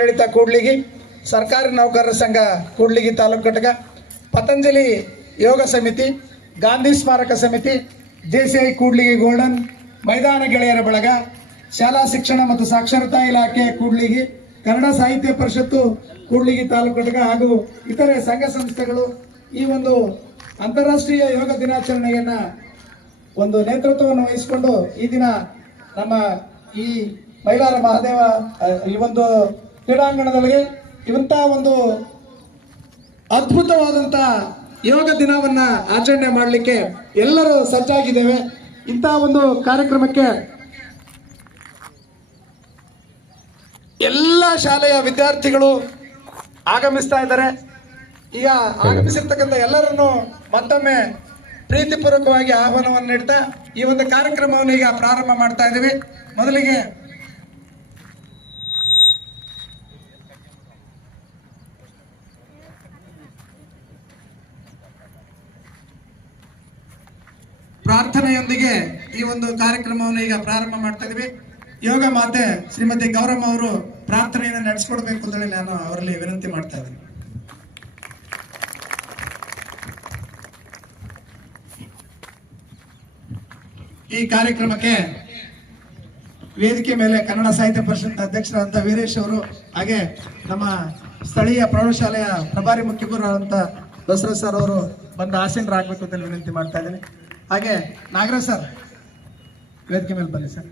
ಆಡಳಿತ ಕೂಡ್ಲಿಗಿ, ಸರ್ಕಾರಿ ನೌಕರರ ಸಂಘ ಕೂಡ್ಲಿಗಿ ತಾಲೂಕು ಘಟಕ, ಪತಂಜಲಿ ಯೋಗ ಸಮಿತಿ, ಗಾಂಧಿ ಸ್ಮಾರಕ ಸಮಿತಿ, ಜೆ ಸಿ ಕೂಡ್ಲಿಗಿ ಗೋಲ್ಡನ್, ಮೈದಾನ ಗೆಳೆಯರ ಬಳಗ, ಶಾಲಾ ಶಿಕ್ಷಣ ಮತ್ತು ಸಾಕ್ಷರತಾ ಇಲಾಖೆ ಕೂಡ್ಲಿಗಿ, ಕನ್ನಡ ಸಾಹಿತ್ಯ ಪರಿಷತ್ತು ಕೂಡ್ಲಿಗಿ ತಾಲೂಕು ಘಟಕ ಹಾಗೂ ಇತರೆ ಸಂಘ ಸಂಸ್ಥೆಗಳು ಈ ಒಂದು ಅಂತಾರಾಷ್ಟ್ರೀಯ ಯೋಗ ದಿನಾಚರಣೆಯನ್ನ ಒಂದು ನೇತೃತ್ವವನ್ನು ವಹಿಸಿಕೊಂಡು ಈ ದಿನ ನಮ್ಮ ಈ ಮೈಲಾರ ಮಹಾದೇವ ಈ ಒಂದು ಕ್ರೀಡಾಂಗಣದೊಳಗೆ ಇವಂತ ಒಂದು ಅದ್ಭುತವಾದಂತ ಯೋಗ ದಿನವನ್ನ ಆಚರಣೆ ಮಾಡಲಿಕ್ಕೆ ಎಲ್ಲರೂ ಸಜ್ಜಾಗಿದ್ದೇವೆ. ಇಂಥ ಒಂದು ಕಾರ್ಯಕ್ರಮಕ್ಕೆ ಎಲ್ಲ ಶಾಲೆಯ ವಿದ್ಯಾರ್ಥಿಗಳು ಆಗಮಿಸ್ತಾ ಇದ್ದಾರೆ. ಈಗ ಆಗಮಿಸಿರ್ತಕ್ಕಂಥ ಎಲ್ಲರನ್ನು ಮತ್ತೊಮ್ಮೆ ಪ್ರೀತಿಪೂರ್ವಕವಾಗಿ ಆಹ್ವಾನವನ್ನು ನೀಡ್ತಾ ಈ ಒಂದು ಕಾರ್ಯಕ್ರಮವನ್ನು ಈಗ ಪ್ರಾರಂಭ ಮಾಡ್ತಾ ಇದ್ದೀವಿ. ಮೊದಲಿಗೆ ಪ್ರಾರ್ಥನೆಯೊಂದಿಗೆ ಈ ಒಂದು ಕಾರ್ಯಕ್ರಮವನ್ನು ಈಗ ಪ್ರಾರಂಭ ಮಾಡ್ತಾ ಇದೀವಿ. ಯೋಗ ಮಾತೆ ಶ್ರೀಮತಿ ಗೌರಮ್ಮ ಅವರು ಪ್ರಾರ್ಥನೆಯನ್ನು ನಡೆಸ್ಕೊಡ್ಬೇಕು ಅಂತೇಳಿ ನಾನು ಅವರಲ್ಲಿ ವಿನಂತಿ ಮಾಡ್ತಾ ಇದ್ದೀನಿ. ಈ ಕಾರ್ಯಕ್ರಮಕ್ಕೆ ವೇದಿಕೆ ಮೇಲೆ ಕನ್ನಡ ಸಾಹಿತ್ಯ ಪರಿಷತ್ ಅಧ್ಯಕ್ಷರಾದಂಥ ವೀರೇಶ್ ಅವರು ಹಾಗೆ ನಮ್ಮ ಸ್ಥಳೀಯ ಪ್ರೌಢಶಾಲೆಯ ಪ್ರಭಾರಿ ಮುಖ್ಯಗುರುಗಳಾದಂಥ ದಸರಾ ಸರ್ ಅವರು ಬಂದು ಆಸೀನರಾಗಬೇಕು ಅಂತ ವಿನಂತಿ ಮಾಡ್ತಾ ಇದ್ದೀನಿ. ಹಾಗೆ ನಾಗರಾಜ್ ಸರ್, ವೇದಿಕೆ ಮೇಲೆ ಬನ್ನಿ ಸರ್.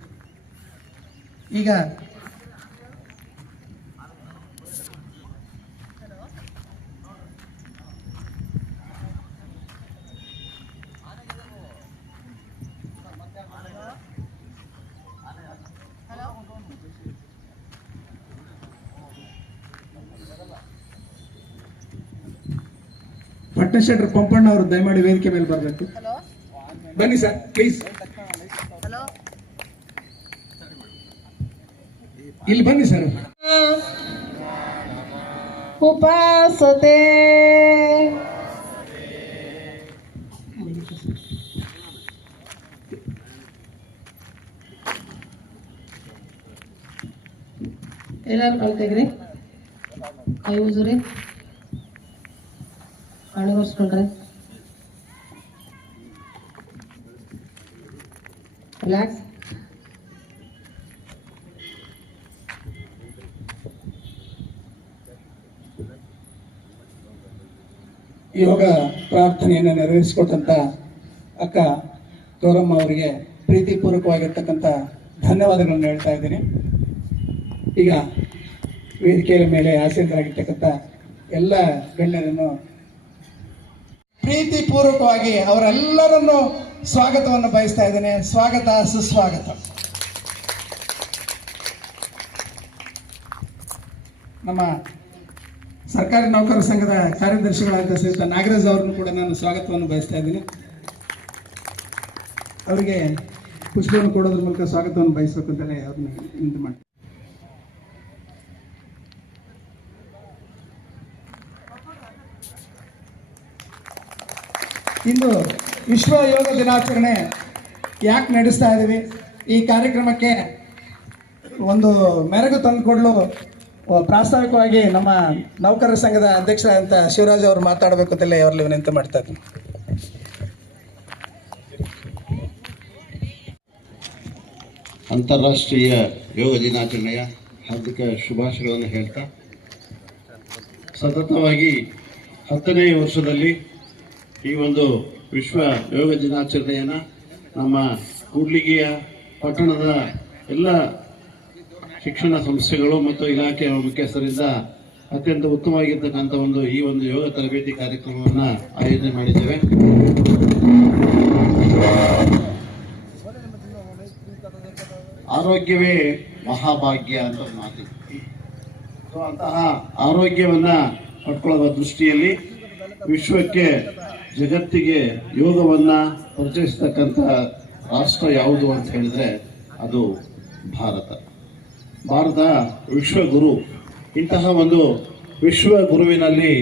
ಈಗ ಪಟ್ಟಣಶೆಟ್ಟರ್ ಪಂಪಣ್ಣ ಅವರು ದಯಮಾಡಿ ವೇದಿಕೆ ಮೇಲೆ ಬರಬೇಕು. ಬನ್ನಿ ಸರ್ ಪ್ಲೀಸ್ ಇಲ್ಲಿ ಬನ್ನಿ ಸರ್. ಉಪಾಸತೆ. ಎಲ್ಲರೂ ಕಳ್ತೆಗ್ರಿ ಕೈ ಉಜುರಿ ಅಣಿಗೊರ್ಸ್ಕೊಳ್ರಿ ರಿಲ್ಯಾಕ್ಸ್ ಯೋಗ ಪ್ರಾರ್ಥನೆಯನ್ನು ನೆರವೇರಿಸಿಕೊಟ್ಟಂತ ಅಕ್ಕ ಗೌರಮ್ಮ ಅವರಿಗೆ ಪ್ರೀತಿಪೂರ್ವಕವಾಗಿರ್ತಕ್ಕಂಥ ಧನ್ಯವಾದಗಳನ್ನು ಹೇಳ್ತಾ ಇದ್ದೀನಿ. ಈಗ ವೇದಿಕೆಯ ಮೇಲೆ ಆಸೀನರಾಗಿರ್ತಕ್ಕಂಥ ಎಲ್ಲ ಗಣ್ಯರನ್ನು ಪ್ರೀತಿಪೂರ್ವಕವಾಗಿ ಅವರೆಲ್ಲರನ್ನು ಸ್ವಾಗತವನ್ನು ಬಯಸ್ತಾ ಇದ್ದೇನೆ. ಸ್ವಾಗತ, ಸುಸ್ವಾಗತ. ನಮ್ಮ ಸರ್ಕಾರಿ ನೌಕರರ ಸಂಘದ ಕಾರ್ಯದರ್ಶಿಗಳಾದ ಶ್ರೀಯುತ ನಾಗರಾಜ್ ಅವರನ್ನು ಕೂಡ ನಾನು ಸ್ವಾಗತವನ್ನು ಬಯಸ್ತಾ ಇದ್ದೀನಿ. ಅವರಿಗೆ ಪುಷ್ಪವನ್ನು ಕೊಡೋದ್ರ ಮೂಲಕ ಸ್ವಾಗತವನ್ನು ಬಯಸಬೇಕು ಅಂತಲೇ ಅವ್ರನ್ನ ವಿನಂತಿ ಮಾಡ್ತೀನಿ. ಇಂದು ವಿಶ್ವ ಯೋಗ ದಿನಾಚರಣೆ ಯಾಕೆ ನಡೆಸ್ತಾ ಇದ್ದೀವಿ ಈ ಕಾರ್ಯಕ್ರಮಕ್ಕೆ ಒಂದು ಮೆರಗು ತಂದುಕೊಡಲು ಪ್ರಾಸ್ತಾವಿಕವಾಗಿ ನಮ್ಮ ನೌಕರರ ಸಂಘದ ಅಧ್ಯಕ್ಷರಾದಂಥ ಶಿವರಾಜ್ ಅವರು ಮಾತಾಡಬೇಕು ಅಂತಲೇ ಅವರಲ್ಲಿ ವಿನಂತಿ ಮಾಡ್ತಾ ಇದ್ದೀನಿ. ಅಂತಾರಾಷ್ಟ್ರೀಯ ಯೋಗ ದಿನಾಚರಣೆಯ ಹಾರ್ದಿಕ ಶುಭಾಶಯಗಳನ್ನು ಹೇಳ್ತಾ, ಸತತವಾಗಿ ಹತ್ತನೇ ವರ್ಷದಲ್ಲಿ ಈ ಒಂದು ವಿಶ್ವ ಯೋಗ ದಿನಾಚರಣೆಯನ್ನು ನಮ್ಮ ಕೂಡ್ಲಿಗಿಯ ಪಟ್ಟಣದ ಎಲ್ಲ ಶಿಕ್ಷಣ ಸಂಸ್ಥೆಗಳು ಮತ್ತು ಇಲಾಖೆಯ ಮುಖ್ಯಸ್ಥರಿಂದ ಅತ್ಯಂತ ಉತ್ತಮವಾಗಿರ್ತಕ್ಕಂಥ ಒಂದು ಈ ಒಂದು ಯೋಗ ತರಬೇತಿ ಕಾರ್ಯಕ್ರಮವನ್ನು ಆಯೋಜನೆ ಮಾಡಿದ್ದೇವೆ. ಆರೋಗ್ಯವೇ ಮಹಾಭಾಗ್ಯ ಅಂತ ಮಾತು ಸೊ ಅಂತಹ ಆರೋಗ್ಯವನ್ನ ಪಡ್ಕೊಳ್ಳುವ ದೃಷ್ಟಿಯಲ್ಲಿ ವಿಶ್ವಕ್ಕೆ ಜಗತ್ತಿಗೆ ಯೋಗವನ್ನ ಪರಿಚಯಿಸ್ತಕ್ಕಂಥ ರಾಷ್ಟ್ರ ಯಾವುದು ಅಂತ ಹೇಳಿದ್ರೆ ಅದು ಭಾರತ. ಭಾರತ ವಿಶ್ವಗುರು ಇಂತಹ ಒಂದು ವಿಶ್ವ ಗುರುವಿನಲ್ಲಿ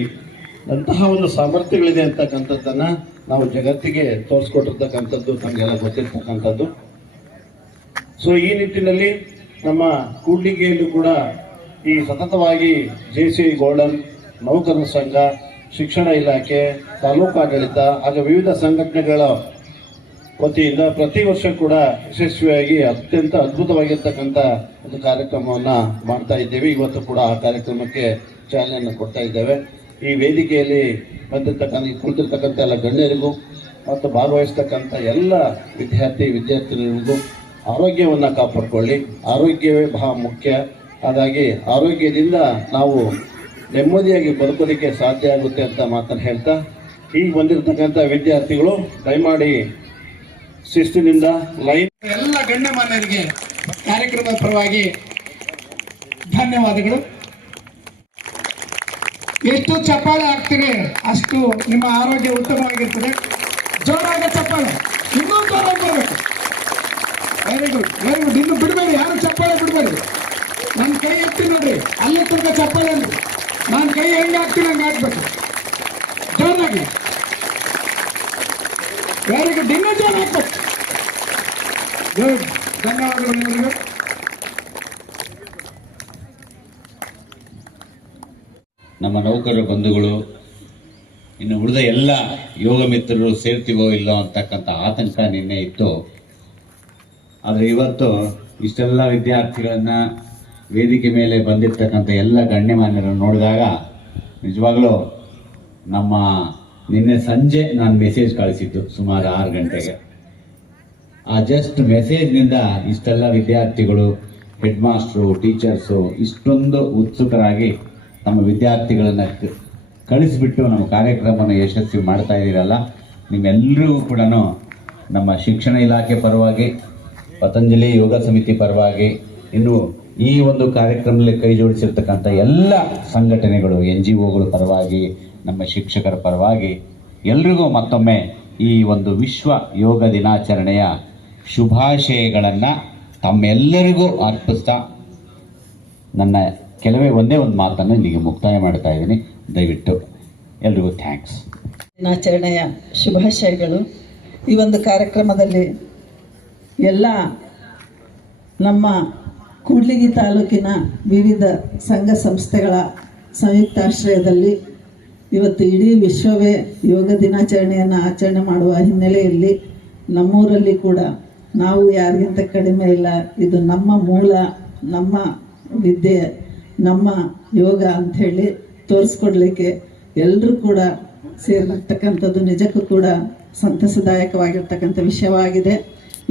ಅಂತಹ ಒಂದು ಸಾಮರ್ಥ್ಯಗಳಿದೆ ಅಂತಕ್ಕಂಥದ್ದನ್ನ ನಾವು ಜಗತ್ತಿಗೆ ತೋರಿಸ್ಕೊಟ್ಟಿರ್ತಕ್ಕಂಥದ್ದು ತಮಗೆಲ್ಲ ಗೊತ್ತಿರ್ತಕ್ಕಂಥದ್ದು. ಸೊ ಈ ನಿಟ್ಟಿನಲ್ಲಿ ನಮ್ಮ ಕೂಡ್ಲಿಗೆಯಲ್ಲೂ ಕೂಡ ಈ ಸತತವಾಗಿ ಜೆ ಸಿ ಗೋಲ್ಡನ್ ನೌಕರರ ಸಂಘ ಶಿಕ್ಷಣ ಇಲಾಖೆ, ತಾಲೂಕು ಆಡಳಿತ, ಹಾಗೂ ವಿವಿಧ ಸಂಘಟನೆಗಳ ವತಿಯಿಂದ ಪ್ರತಿ ವರ್ಷ ಕೂಡ ಯಶಸ್ವಿಯಾಗಿ ಅತ್ಯಂತ ಅದ್ಭುತವಾಗಿರ್ತಕ್ಕಂಥ ಒಂದು ಕಾರ್ಯಕ್ರಮವನ್ನು ಮಾಡ್ತಾ ಇದ್ದೇವೆ. ಇವತ್ತು ಕೂಡ ಆ ಕಾರ್ಯಕ್ರಮಕ್ಕೆ ಚಾಲನೆಯನ್ನು ಕೊಡ್ತಾ ಇದ್ದೇವೆ. ಈ ವೇದಿಕೆಯಲ್ಲಿ ಬಂದಿರತಕ್ಕಂಥ, ಕುಳಿತಿರ್ತಕ್ಕಂಥ ಎಲ್ಲ ಗಣ್ಯರಿಗೂ ಮತ್ತು ಭಾಗವಹಿಸ್ತಕ್ಕಂಥ ಎಲ್ಲ ವಿದ್ಯಾರ್ಥಿ ವಿದ್ಯಾರ್ಥಿನಿಗಳಿಗೂ ಆರೋಗ್ಯವನ್ನು ಕಾಪಾಡಿಕೊಳ್ಳಿ. ಆರೋಗ್ಯವೇ ಬಹಳ ಮುಖ್ಯ. ಹಾಗಾಗಿ ಆರೋಗ್ಯದಿಂದ ನಾವು ನೆಮ್ಮದಿಯಾಗಿ ಬದುಕೋದಕ್ಕೆ ಸಾಧ್ಯ ಆಗುತ್ತೆ ಅಂತ ಮಾತನ್ನು ಹೇಳ್ತಾ ಈಗ ಬಂದಿರತಕ್ಕಂಥ ವಿದ್ಯಾರ್ಥಿಗಳು, ದಯಮಾಡಿ ಶಿಸ್ತಿನಿಂದ ಲೈನ್ ಎಲ್ಲ ಗಣ್ಯಮಾನ್ಯರಿಗೆ ಕಾರ್ಯಕ್ರಮದ ಪರವಾಗಿ ಧನ್ಯವಾದಗಳು. ಎಷ್ಟು ಚಪ್ಪಾಳೆ ಆಗ್ತೀರಿ ಅಷ್ಟು ನಿಮ್ಮ ಆರೋಗ್ಯ ಉತ್ತಮವಾಗಿರ್ತದೆ. ಜೋರಾದ ಚಪ್ಪಾಳೆ ಇನ್ನೂ ಜೋರಾಗಿ ಬರಬೇಕು ವೆರಿ ಗುಡ್ ವೆರಿ ಗುಡ್ ಇನ್ನು ಬಿಡಬೇಡಿ, ಯಾರು ಚಪ್ಪಾಳೆ ಬಿಡಬೇಡಿ. ನನ್ನ ಕೈ ಎತ್ತಿ ನೋಡ್ರಿ, ಅಲ್ಲಿ ತನಕ ಚಪ್ಪಾಳೆ ಅಂದ್ರಿ. ನಾನು ಕೈ ಹೆಂಗೆ ಹಾಕ್ತೀನಿ ಹಂಗೆ ಹಾಕ್ಬೇಕು ಜೋರಾಗಿ ಯಾರಿಗೆ ಡಿನ್ನ ಜೋರ್ ಹಾಕ್ಬೇಕು? ಗುಡ್ ಧನ್ಯವಾದಗಳು ನಿಮಗೆ. ನಮ್ಮ ನೌಕರ ಬಂಧುಗಳು, ಇನ್ನು ಉಳಿದ ಎಲ್ಲ ಯೋಗ ಮಿತ್ರರು ಸೇರ್ತೀವೋ ಇಲ್ಲೋ ಅಂತಕ್ಕಂಥ ಆತಂಕ ನಿನ್ನೆ ಇತ್ತು. ಆದರೆ ಇವತ್ತು ಇಷ್ಟೆಲ್ಲ ವಿದ್ಯಾರ್ಥಿಗಳನ್ನ ವೇದಿಕೆ ಮೇಲೆ ಬಂದಿರತಕ್ಕಂಥ ಎಲ್ಲ ಗಣ್ಯಮಾನ್ಯರನ್ನು ನೋಡಿದಾಗ ನಿಜವಾಗ್ಲೂ ನಮ್ಮ ನಿನ್ನೆ ಸಂಜೆ ನಾನು ಮೆಸೇಜ್ ಕಳಿಸಿದ್ದು ಸುಮಾರು ಆರು ಗಂಟೆಗೆ. ಆ ಜಸ್ಟ್ ಮೆಸೇಜ್ನಿಂದ ಇಷ್ಟೆಲ್ಲ ವಿದ್ಯಾರ್ಥಿಗಳು ಹೆಡ್ ಮಾಸ್ಟ್ರು ಟೀಚರ್ಸು ಇಷ್ಟೊಂದು ಉತ್ಸುಕರಾಗಿ ನಮ್ಮ ವಿದ್ಯಾರ್ಥಿಗಳನ್ನು ಕಳಿಸಿಬಿಟ್ಟು ನಮ್ಮ ಕಾರ್ಯಕ್ರಮವನ್ನು ಯಶಸ್ವಿ ಮಾಡ್ತಾ ಇದ್ದೀರಲ್ಲ ನಿಮ್ಮೆಲ್ಲರಿಗೂ ಕೂಡ ನಮ್ಮ ಶಿಕ್ಷಣ ಇಲಾಖೆ ಪರವಾಗಿ, ಪತಂಜಲಿ ಯೋಗ ಸಮಿತಿ ಪರವಾಗಿ ಇನ್ನು ಈ ಒಂದು ಕಾರ್ಯಕ್ರಮದಲ್ಲಿ ಕೈ ಜೋಡಿಸಿರ್ತಕ್ಕಂಥ ಎಲ್ಲ ಸಂಘಟನೆಗಳು ಎನ್ ಜಿ ಒಗಳ ಪರವಾಗಿ, ನಮ್ಮ ಶಿಕ್ಷಕರ ಪರವಾಗಿ ಎಲ್ರಿಗೂ ಮತ್ತೊಮ್ಮೆ ಈ ಒಂದು ವಿಶ್ವ ಯೋಗ ದಿನಾಚರಣೆಯ ಶುಭಾಶಯಗಳನ್ನು ತಮ್ಮೆಲ್ಲರಿಗೂ ಅರ್ಪಿಸ್ತಾ ನನ್ನ ಕೆಲವೇ ಒಂದೇ ಒಂದು ಮಾತನ್ನು ಇಲ್ಲಿಗೆ ಮುಕ್ತಾಯ ಮಾಡ್ತಾ ಇದ್ದೀನಿ. ದಯವಿಟ್ಟು ಎಲ್ರಿಗೂ ಥ್ಯಾಂಕ್ಸ್. ದಿನಾಚರಣೆಯ ಶುಭಾಶಯಗಳು. ಈ ಒಂದು ಕಾರ್ಯಕ್ರಮದಲ್ಲಿ ಎಲ್ಲ ನಮ್ಮ ಕೂಡ್ಲಿಗಿ ತಾಲೂಕಿನ ವಿವಿಧ ಸಂಘ ಸಂಸ್ಥೆಗಳ ಸಂಯುಕ್ತಾಶ್ರಯದಲ್ಲಿ ಇವತ್ತು ಇಡೀ ವಿಶ್ವವೇ ಯೋಗ ದಿನಾಚರಣೆಯನ್ನು ಆಚರಣೆ ಮಾಡುವ ಹಿನ್ನೆಲೆಯಲ್ಲಿ ನಮ್ಮೂರಲ್ಲಿ ಕೂಡ ನಾವು ಯಾರಿಗಿಂತ ಕಡಿಮೆ ಇಲ್ಲ, ಇದು ನಮ್ಮ ಮೂಲ, ನಮ್ಮ ವಿದ್ಯೆ, ನಮ್ಮ ಯೋಗ ಅಂಥೇಳಿ ತೋರಿಸ್ಕೊಡ್ಲಿಕ್ಕೆ ಎಲ್ಲರೂ ಕೂಡ ಸೇರಿರ್ತಕ್ಕಂಥದ್ದು ನಿಜಕ್ಕೂ ಕೂಡ ಸಂತಸದಾಯಕವಾಗಿರ್ತಕ್ಕಂಥ ವಿಷಯವಾಗಿದೆ.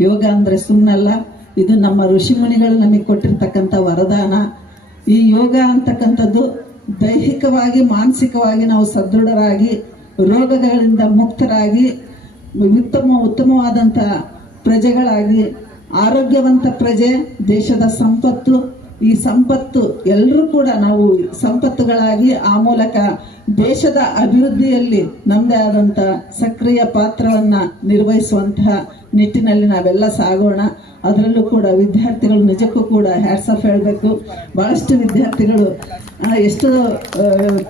ಯೋಗ ಅಂದರೆ ಸುಮ್ಮನಲ್ಲ ಇದು ನಮ್ಮ ಋಷಿಮುನಿಗಳು ನಮಗೆ ಕೊಟ್ಟಿರ್ತಕ್ಕಂಥ ವರದಾನ. ಈ ಯೋಗ ಅಂತಕ್ಕಂಥದ್ದು ದೈಹಿಕವಾಗಿ, ಮಾನಸಿಕವಾಗಿ ನಾವು ಸದೃಢರಾಗಿ, ರೋಗಗಳಿಂದ ಮುಕ್ತರಾಗಿ, ಉತ್ತಮ, ಉತ್ತಮವಾದಂಥ ಪ್ರಜೆಗಳಾಗಿ, ಆರೋಗ್ಯವಂತ ಪ್ರಜೆ, ದೇಶದ ಸಂಪತ್ತು ಈ ಸಂಪತ್ತು ಎಲ್ಲರೂ ಕೂಡ ನಾವು ಸಂಪತ್ತುಗಳಾಗಿ ಆ ಮೂಲಕ ದೇಶದ ಅಭಿವೃದ್ಧಿಯಲ್ಲಿ ನಮ್ಮದೇ ಆದಂಥ ಸಕ್ರಿಯ ಪಾತ್ರವನ್ನು ನಿರ್ವಹಿಸುವಂತಹ ನಿಟ್ಟಿನಲ್ಲಿ ನಾವೆಲ್ಲ ಸಾಗೋಣ. ಅದರಲ್ಲೂ ಕೂಡ ವಿದ್ಯಾರ್ಥಿಗಳು ನಿಜಕ್ಕೂ ಕೂಡ ಹ್ಯಾಟ್ಸ್ ಆಫ್ ಹೇಳಬೇಕು. ಭಾಳಷ್ಟು ವಿದ್ಯಾರ್ಥಿಗಳು ಎಷ್ಟು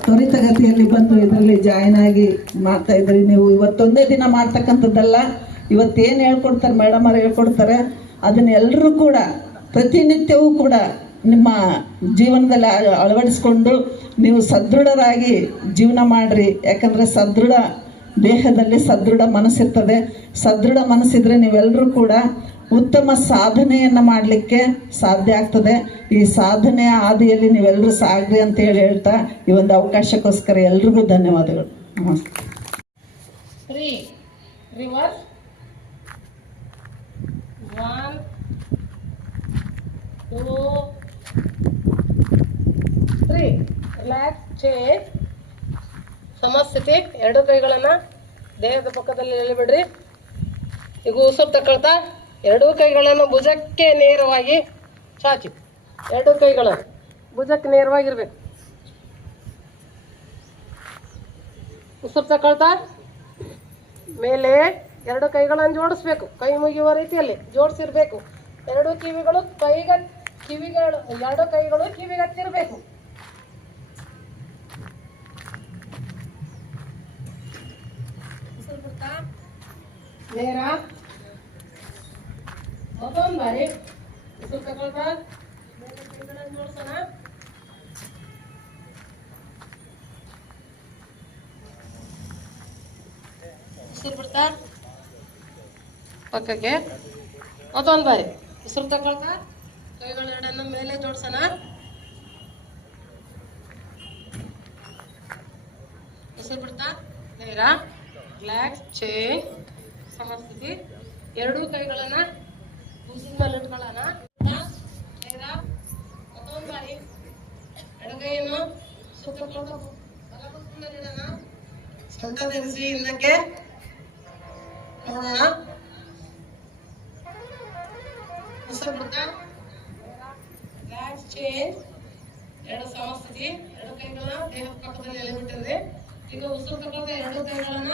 ತ್ವರಿತಗತಿಯಲ್ಲಿ ಬಂದು ಇದರಲ್ಲಿ ಜಾಯ್ನ್ ಆಗಿ ಮಾಡ್ತಾ ಇದ್ರಿ. ನೀವು ಇವತ್ತೊಂದೇ ದಿನ ಮಾಡ್ತಕ್ಕಂಥದ್ದಲ್ಲ, ಇವತ್ತೇನು ಹೇಳ್ಕೊಡ್ತಾರೆ ಮೇಡಮ್ ಅವ್ರು ಹೇಳ್ಕೊಡ್ತಾರೆ ಅದನ್ನೆಲ್ಲರೂ ಕೂಡ ಪ್ರತಿನಿತ್ಯವೂ ಕೂಡ ನಿಮ್ಮ ಜೀವನದಲ್ಲಿ ಅಳ- ಅಳವಡಿಸ್ಕೊಂಡು ನೀವು ಸದೃಢರಾಗಿ ಜೀವನ ಮಾಡ್ರಿ. ಯಾಕಂದರೆ ಸದೃಢ ದೇಹದಲ್ಲಿ ಸದೃಢ ಮನಸ್ಸಿರ್ತದೆ. ಸದೃಢ ಮನಸ್ಸಿದ್ರೆ ನೀವೆಲ್ಲರೂ ಕೂಡ ಉತ್ತಮ ಸಾಧನೆಯನ್ನು ಮಾಡಲಿಕ್ಕೆ ಸಾಧ್ಯ ಆಗ್ತದೆ. ಈ ಸಾಧನೆಯ ಹಾದಿಯಲ್ಲಿ ನೀವೆಲ್ಲರೂ ಸಾಗ್ರಿ ಅಂತ ಹೇಳಿ ಹೇಳ್ತಾ ಈ ಒಂದು ಅವಕಾಶಕ್ಕೋಸ್ಕರ ಎಲ್ರಿಗೂ ಧನ್ಯವಾದಗಳು. ನಮಸ್ತೆ. Two. Change. ಸಮಸ್ಥಿತಿ ಎರಡು ಕೈಗಳನ್ನು ದೇಹದ ಪಕ್ಕದಲ್ಲಿ ಎಳಿಬಿಡ್ರಿ. ಈಗ ಉಸಿರು ತಕೊಳ್ತಾ. ಎರಡೂ ಕೈಗಳನ್ನು ಭುಜಕ್ಕೆ ನೇರವಾಗಿ ಚಾಚಿ. ಎರಡು ಕೈಗಳನ್ನು ಭುಜಕ್ಕೆ ನೇರವಾಗಿರ್ಬೇಕು. ಉಸಿರು ತಕೊಳ್ತಾ. ಮೇಲೆ ಎರಡು ಕೈಗಳನ್ನು ಜೋಡಿಸ್ಬೇಕು. ಕೈ ಮುಗಿಯುವ ರೀತಿಯಲ್ಲಿ ಜೋಡಿಸಿರ್ಬೇಕು. ಎರಡು ಕಿವಿಗಳು ಕೈಗ ಕಿವಿಗಳು ಎರಡು ಕೈಗಳು ಕಿವಿಗತ್ತಿರ್ಬೇಕು. ನೇರ. ಮತ್ತೊಂದು ಬಾರಿ. ಉಸಿರು ತಗೊಳ್ಬಾರ್ದು ನೋಡ್ಸೋಣ ಉಸಿರು ಬಿಡ್ತಾರ ಪಕ್ಕಕ್ಕೆ. ಮತ್ತೊಂದು ಬಾರಿ. ಉಸಿರು ಕೈಗಳು ಕೈಗಳೆರಡನ್ನು ಮೇಲೆ ಜೋಡ್ಸೋಣ. ಉಸಿರು ಬಿಡ್ತಾ. ನೇರ. ರಿಲ್ಯಾಕ್ಸ್ ಚೇ. ಸಮಸ್ಥಿತಿ ಎರಡೂ ಕೈಗಳನ್ನ ಭೂಸಿನ ಮೇಲೆ ಇಟ್ಕೊಳ್ಳೋಣ ಮತ್ತೊಂದು ಬಾರಿ ಎಡಗೈಯನ್ನು ಮೇಲೆ ಇಡೋಣ ಸೊಂಟ ತಿರುಗಿಸಿ ಹಿಂದಕ್ಕೆ ನೋಡೋಣ ಚೇಂಜ್. ಎರಡು ಸಮಸ್ಥಿತಿ ಎರಡು ಕೈಗಳನ್ನ ದೇಹದ ಪಕ್ಕದಲ್ಲಿ ಎಲೆ ಬಿಟ್ಟಿದೆ ಈಗ ಉಸಿರು ತಗೊಳ್ತಾ ಎರಡು ಕೈಗಳನ್ನ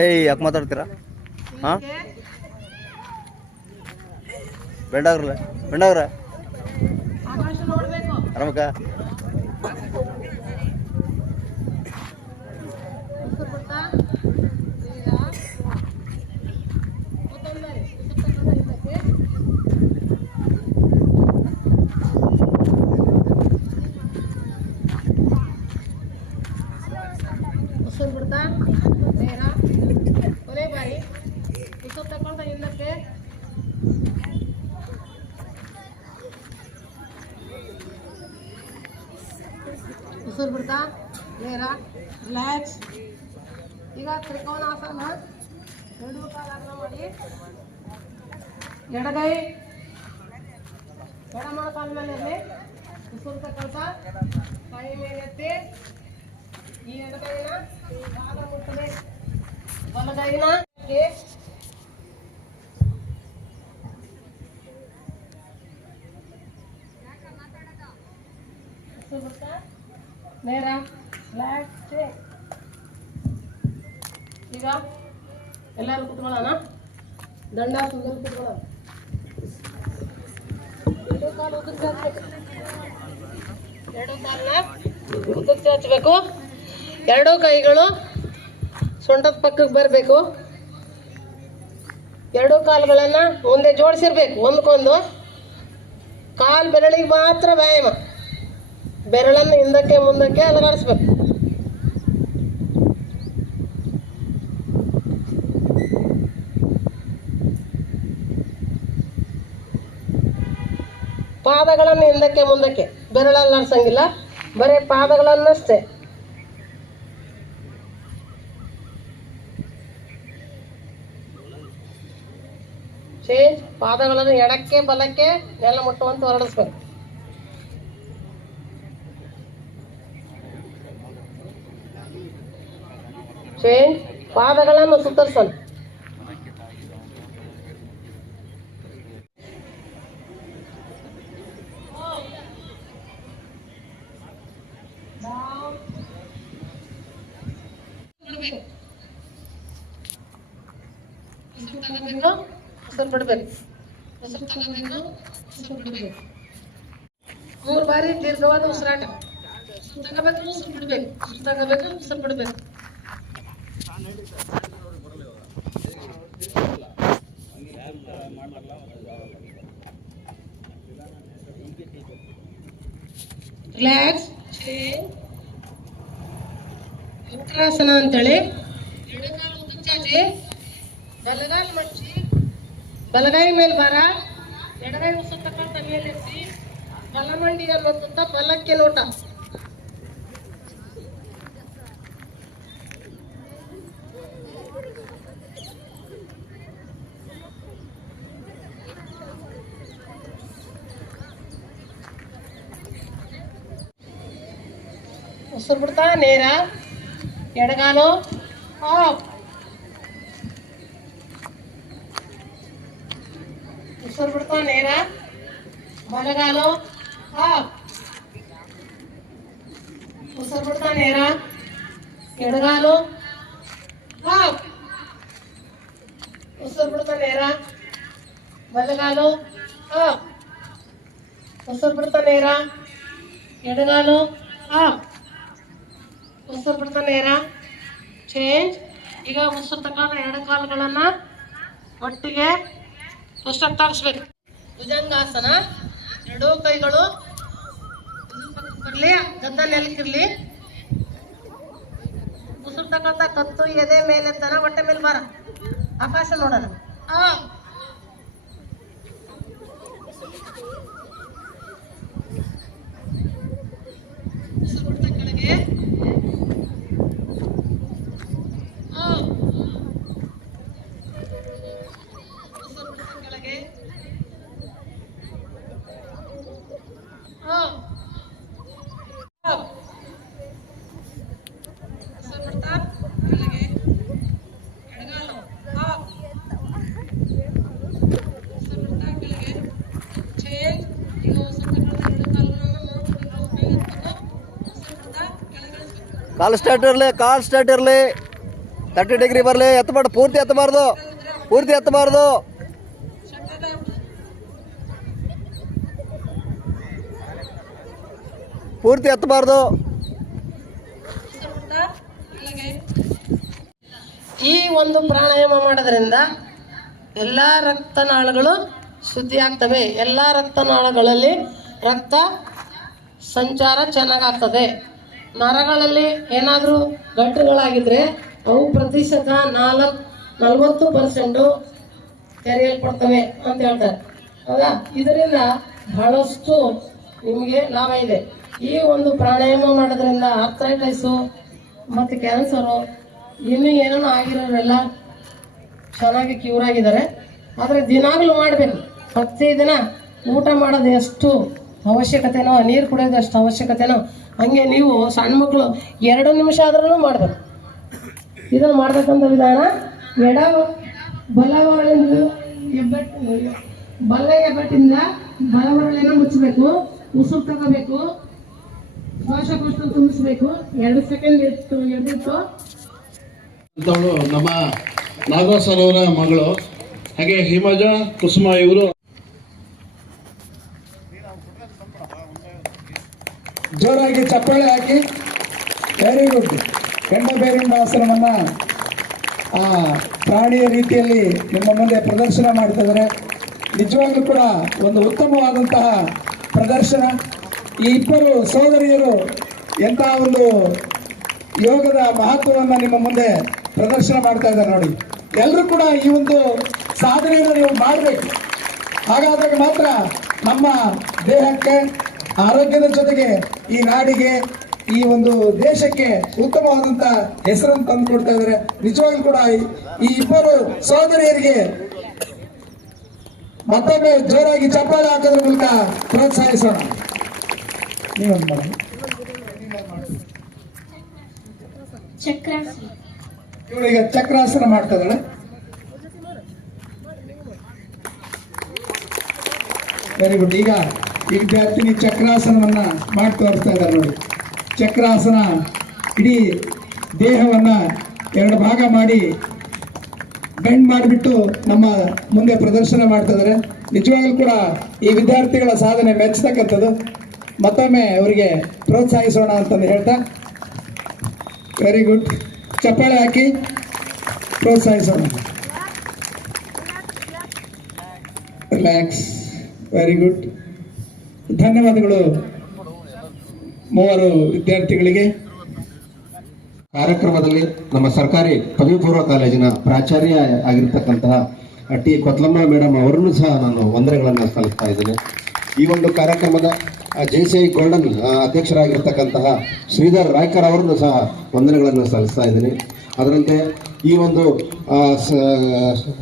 ಏಯ್ ಯಾಕೆ ಮಾತಾಡ್ತೀರಾ? ಹಾ? ಬೆಂಡಾಗ್ರಲ್ಲ ಬೆಂಡಾಗ್ರ ಆರಾಮಕ್ಕ ಉಸಿರು ಬಿಡ್ತಾ ಈಗ ಮತ್ತೊಂದು ಬಾರಿ ಉಸಿರು ತಗೊಂಡು ಹಿಂದಕ್ಕೆ ಉಸಿರು ಬಿಡ್ತಾ ನೇರ ಕೊನೆ ಬಾರಿ ಉಸಿರು ತಗೊಂಡು ಹಿಂದಕ್ಕೆ ಉಸಿರು ಬಿಡ್ತಾ? ನೇರ ರಿಲ್ಯಾಕ್ಸ್ ಈಗ ತ್ರಿಕೋನಾಸನ ಎರಡು ಕಾಲನ್ನ ಮಾಡಿ. ಎಡಗೈ. ಎಡ ಮೊಣಕಾಲ ಮೇಲೆ ಇರಲಿ. ಉಸಿರು ತಗೊಳ್ತಾ ಕೈ ಮೇಲೆ ಎತ್ತಿ. ಈ ಎಡಗೈನ ಮುಟ್ಟದೆ ಬಲಗೈನ ಎತ್ತಿ. ಉಸಿರು ಬಿಡ್ತಾ ಈಗ ಎಲ್ಲರೂ ಕುತ್ಕೊಳ್ಳೋಣ. ದಂಡ ಸುಂದರ ಕುತ್ಕೊಳ್ಳೋಣ. ಎರಡು ಎರಡು ಕಾಲನ್ನ ಉದ್ದಕ್ಕೆ ಚಾಚಬೇಕು ಎರಡೂ ಕೈಗಳು ಸೊಂಟದ ಪಕ್ಕಕ್ಕೆ ಬರಬೇಕು. ಎರಡೂ ಕಾಲುಗಳನ್ನು ಮುಂದೆ ಜೋಡಿಸಿರ್ಬೇಕು. ಒಂದಕ್ಕೊಂದು ಕಾಲು ಬೆರಳಿಗೆ ಮಾತ್ರ ವ್ಯಾಯಾಮ. ಬೆರಳನ್ನು ಹಿಂದಕ್ಕೆ ಮುಂದಕ್ಕೆ ಅಲಗಾಡಿಸ್ಬೇಕು ಪಾದಗಳನ್ನು ಹಿಂದಕ್ಕೆ ಮುಂದಕ್ಕೆ. ಬೆರಳಲ್ಲಿ ಆಡ್ಸಂಗಿಲ್ಲ ಬರೀ ಪಾದಗಳನ್ನಷ್ಟೇ. ಚೇಂಜ್ ಪಾದಗಳನ್ನು ಎಡಕ್ಕೆ, ಬಲಕ್ಕೆ ನೆಲ ಮುಟ್ಟುವಂತ ಹೊರಡಿಸ್ಬೇಕು. ಚೇಂಜ್ ಪಾದಗಳನ್ನು ಸುತ್ತರಿಸಲು ಉಸಿರು ಬಿಡ್ಬೇಕು ಉಸಿರು ತಗೋಬೇಕು ಮೂರು ಬಾರಿ ದೀರ್ಘವಾದ ಉಸಿರಾಟ. ಉಸಿರು ತಗೋಬೇಕು ಉಸಿರು ಬಿಡ್ಬೇಕು ತಗೋಬೇಕು ಉಸಿರು ಬಿಡ್ಬೇಕು ರಿಲ್ಯಾಕ್ಸ್. ಉತ್ತರಾಸನ ಅಂತೇಳಿ. ಎಡಗಾಲು ಉದ್ದಕ್ಕೆ ಚಾಚಿ ಬಲಗಾಲು ಮಡಚಿ. ಬಲಗಾಯಿ ಮೇಲೆ ಬರ ಎಡಗಾಯಿ ಉಸಿರು ತಗೊಂತ ಬಲಮಂಡಿಯಲ್ಲಿ ಬಲಮಂಡಿ ಅನ್ನೋದಂತ ಬಲಕ್ಕೆ ನೋಟ. ಉಸಿರು ಬಿಡ್ತಾ ನೇರ ಎಡಗಾಲು ಆಫ್ ಉಸಿರು ಬಿಡ್ತಾ ನೇರ ಬಲಗಾಲು ಆಫ್ ಉಸಿರು ಬಿಡ್ತಾ ನೇರ ಎಡಗಾಲು ಆಫ್ ಉಸಿರು ಬಿಡ್ತಾ ನೇರ ಬಲಗಾಲು ಆಫ್ ಉಸಿರು ನೇರ ಚೇಂಜ್ ಈಗ ಮುಸ್ರು ಎರಡು ಕಾಲುಗಳನ್ನ ಒಟ್ಟಿಗೆ ಪುಸ್ತಕ ತಾಗಿಸ್ಬೇಕು. ಭುಜಂಗಾಸನ. ಎರಡೂ ಕೈಗಳು ಬರಲಿ ಗದ್ದ ನೆಲಕ್ಕಿರ್ಲಿ ಉಸಿರು ತಗೊಂತ ಕತ್ತು ಎದೆ ಮೇಲೆ ತನ, ಹೊಟ್ಟೆ ಮೇಲೆ ಬರ. ಆಕಾಶ ನೋಡೋಣ. ಆ ಉಸಿರು ಬಿಡ್ತಾ ಕೆಳಗೆ ಆ ಉಸಿರು ಬಿಡ್ತಾ ಕೆಳಗೆ ಆ ಆ. ಉಸಿರು ಬಿಡ್ತಾ ಕೆಳಗೆ ಎಡಗಾಲು ಆ ಉಸಿರು ಬಿಡ್ತಾ ಕೆಳಗೆ ಚೇಂಜ್ ಈಗ ಉಸಿರು ತಗೊಳ್ತಾ ಎರಡು ಕಾಲುಗಳನ್ನು ಮೂರು ಕಾಲು ಮೇಲೆ ಎತ್ಬೇಕು. ಉಸಿರು ಬಿಡ್ತಾ ಕೆಳಗೆ ಇಳಿಸ್ಬೇಕು. ಕಾಲ್ ಸ್ಟಾರ್ಟ್ ಇರಲಿ, ಕಾಲ್ ಸ್ಟಾರ್ಟ್ ಇರಲಿ. ತರ್ಟಿ ಡಿಗ್ರಿ ಬರಲಿ, ಎತ್ತಬಾರ್ದು, ಪೂರ್ತಿ ಎತ್ತಬಾರ್ದು ಪೂರ್ತಿ ಎತ್ತಬಾರ್ದು. ಪೂರ್ತಿ ಎತ್ತಬಾರ್ದು. ಈ ಒಂದು ಪ್ರಾಣಾಯಾಮ ಮಾಡೋದ್ರಿಂದ ಎಲ್ಲ ರಕ್ತನಾಳಗಳು ಶುದ್ಧಿ ಆಗ್ತವೆ ಎಲ್ಲ ರಕ್ತನಾಳಗಳಲ್ಲಿ ರಕ್ತ ಸಂಚಾರ ಚೆನ್ನಾಗಾಗ್ತದೆ. ನರಗಳಲ್ಲಿ ಏನಾದರೂ ಗಂಟುಗಳಾಗಿದ್ರೆ ಅವು ಪ್ರತಿಶತ ನಾಲ್ಕು, ನಲವತ್ತು ಪರ್ಸೆಂಟು ತೆರೆಯಲ್ಪಡ್ತವೆ ಅಂತ ಹೇಳ್ತಾರೆ. ಹೌದಾ? ಇದರಿಂದ ಬಹಳಷ್ಟು ನಿಮಗೆ ಲಾಭ ಇದೆ. ಈ ಒಂದು ಪ್ರಾಣಾಯಾಮ ಮಾಡೋದ್ರಿಂದ ಆರ್ಥರೈಟೈಸು ಮತ್ತು ಕ್ಯಾನ್ಸರು ಇನ್ನೂ ಏನೇನೋ ಆಗಿರೋರೆಲ್ಲ ಚೆನ್ನಾಗಿ ಕ್ಯೂರ್ ಆಗಿದ್ದಾರೆ. ಆದರೆ ದಿನಾಗಲೂ ಮಾಡಬೇಕು. ಪ್ರತಿ ದಿನ ಊಟ ಮಾಡೋದು ಎಷ್ಟು ಅವಶ್ಯಕತೆನೋ, ನೀರು ಕುಡಿಯೋದು ಎಷ್ಟು ಅವಶ್ಯಕತೆನೋ ಹಂಗೆ ನೀವು ಸಣ್ಣ ಮಕ್ಕಳು ಎರಡು ನಿಮಿಷ ಆದ್ರೂ ಮಾಡಬೇಕು. ಇದನ್ನು ಮಾಡ್ಬೇಕಂತ ವಿಧಾನ, ಎಡ ಬಲವರಳಿಂದ ಹೆಬ್ಬೆಟ್ಟು ಬಲ ಹೆಬ್ಬೆಟ್ಟಿಂದ ಬಲವರಳಿನ ಮುಚ್ಚಬೇಕು, ಉಸಿರು ತಗೋಬೇಕು, ಶ್ವಾಸಕೋಶ ತುಂಬಿಸ್ಬೇಕು. ಎರಡು ಸೆಕೆಂಡ್ ಇತ್ತು, ಎದ್ದಿತ್ತು. ನಮ್ಮ ನಾಗರಾಜ್ ಸರ್ ಅವರ ಮಗಳು, ಹಾಗೆ ಹಿಮಜ ಕುಸುಮ ಇವರು ಜೋರಾಗಿ ಚಪ್ಪಾಳೆ ಹಾಕಿ. ವೆರಿ ಗುಡ್ ಗಂಡ ಬೇರುಂಡ ಆಸನವನ್ನು ಆ, ಪ್ರಾಣಿಯ ರೀತಿಯಲ್ಲಿ ನಿಮ್ಮ ಮುಂದೆ ಪ್ರದರ್ಶನ ಮಾಡ್ತಿದ್ದಾರೆ. ನಿಜವಾಗ್ಲೂ ಕೂಡ ಒಂದು ಉತ್ತಮವಾದಂತಹ ಪ್ರದರ್ಶನ. ಈ ಇಬ್ಬರು ಸೋದರಿಯರು ಎಂತಹ ಒಂದು ಯೋಗದ ಮಹತ್ವವನ್ನು ನಿಮ್ಮ ಮುಂದೆ ಪ್ರದರ್ಶನ ಮಾಡ್ತಾ ಇದ್ದಾರೆ ನೋಡಿ. ಎಲ್ಲರೂ ಕೂಡ ಈ ಒಂದು ಸಾಧನೆಯನ್ನು ನೀವು ಮಾಡಬೇಕು. ಹಾಗಾದಾಗ ಮಾತ್ರ ನಮ್ಮ ದೇಹಕ್ಕೆ ಆರೋಗ್ಯದ ಜೊತೆಗೆ ಈ ನಾಡಿಗೆ ಈ ಒಂದು ದೇಶಕ್ಕೆ ಉತ್ತಮವಾದಂತ ಹೆಸರನ್ನು ತಂದು ಕೊಡ್ತಾ ಇದ್ದಾರೆ. ನಿಜವಾಗ್ಲೂ ಕೂಡ ಈ- ಇಬ್ಬರು ಸಹೋದರಿಯರಿಗೆ ಮತ್ತೊಮ್ಮೆ ಜೋರಾಗಿ ಚಪ್ಪಾಳೆ ಹಾಕೋದ್ರ ಮೂಲಕ ಪ್ರೋತ್ಸಾಹಿಸೋಣ. ಇವಳಿಗೆ ಚಕ್ರಾಸನ. ಮಾಡ್ತಾ ಇದ್ದಾಳೆ. ವೆರಿ ಗುಡ್ ಈಗ ವಿದ್ಯಾರ್ಥಿನಿ ಚಕ್ರಾಸನವನ್ನ ಮಾಡಿ ತೋರಿಸ್ತಾ ಇದ್ದಾರೆ ನೋಡಿ. ಚಕ್ರಾಸನ ಇಡೀ ದೇಹವನ್ನ ಎರಡು ಭಾಗ ಮಾಡಿ ಬೆಂಡ್ ಮಾಡಿಬಿಟ್ಟು ನಮ್ಮ ಮುಂದೆ ಪ್ರದರ್ಶನ ಮಾಡ್ತಿದ್ದಾರೆ ನಿಜವಾಗ್ಲೂ ಕೂಡ ಈ ವಿದ್ಯಾರ್ಥಿಗಳ ಸಾಧನೆ ಮೆಚ್ಚತಕ್ಕಂಥದ್ದು ಮತ್ತೊಮ್ಮೆ ಅವರಿಗೆ ಪ್ರೋತ್ಸಾಹಿಸೋಣ ಅಂತಂದು ಹೇಳ್ತಾ ವೆರಿ ಗುಡ್ ಚಪ್ಪಾಳೆ ಹಾಕಿ ಪ್ರೋತ್ಸಾಹಿಸೋಣ. ರಿಲ್ಯಾಕ್ಸ್ ವೆರಿ ಗುಡ್ ಧನ್ಯವಾದಗಳು ಮೂವರು ವಿದ್ಯಾರ್ಥಿಗಳಿಗೆ. ಕಾರ್ಯಕ್ರಮದಲ್ಲಿ ನಮ್ಮ ಸರ್ಕಾರಿ ಪದವಿ ಪೂರ್ವ ಕಾಲೇಜಿನ ಪ್ರಾಚಾರ್ಯ ಆಗಿರ್ತಕ್ಕಂತಹ ಟಿ ಕೊತ್ಲಮ್ಮ ಮೇಡಮ್ ಅವರನ್ನು ಸಹ ನಾನು ವಂದನೆಗಳನ್ನು ಸಲ್ಲಿಸ್ತಾ ಇದ್ದೇನೆ. ಈ ಒಂದು ಕಾರ್ಯಕ್ರಮದ ಜೆ ಸಿ ಐ ಗೋಲ್ಡನ್ ಅಧ್ಯಕ್ಷರಾಗಿರ್ತಕ್ಕಂತಹ ಶ್ರೀಧರ್ ರಾಯ್ಕರ್ ಅವರನ್ನು ಸಹ ವಂದನೆಗಳನ್ನು ಸಲ್ಲಿಸ್ತಾ ಇದ್ದೀನಿ. ಅದರಂತೆ ಈ ಒಂದು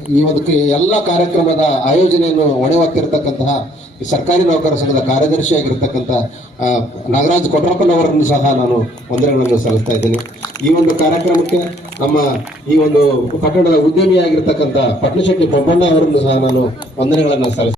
ಈ ಒಂದು ಎಲ್ಲ ಕಾರ್ಯಕ್ರಮದ ಆಯೋಜನೆಯನ್ನು ಹೊಣೆ ಈ ಸರ್ಕಾರಿ ನೌಕರ ಸಂಘದ ಕಾರ್ಯದರ್ಶಿಯಾಗಿರ್ತಕ್ಕಂಥ ನಾಗರಾಜ್ ಕೊಟ್ರಪ್ಪನವರನ್ನು ಸಹ ನಾನು ವಂದನೆಗಳನ್ನು ಸಲ್ಲಿಸ್ತಾ ಇದ್ದೀನಿ. ಈ ಒಂದು ಕಾರ್ಯಕ್ರಮಕ್ಕೆ ನಮ್ಮ ಈ ಒಂದು ಪಟ್ಟಣದ ಉದ್ಯಮಿಯಾಗಿರ್ತಕ್ಕಂಥ ಪಟ್ನಶೆಟ್ಟಿ ಬೊಮ್ಮಣ್ಣ ಅವರನ್ನು ಸಹ ನಾನು ವಂದನೆಗಳನ್ನು ಸಲ್ಲಿಸ್ತಾ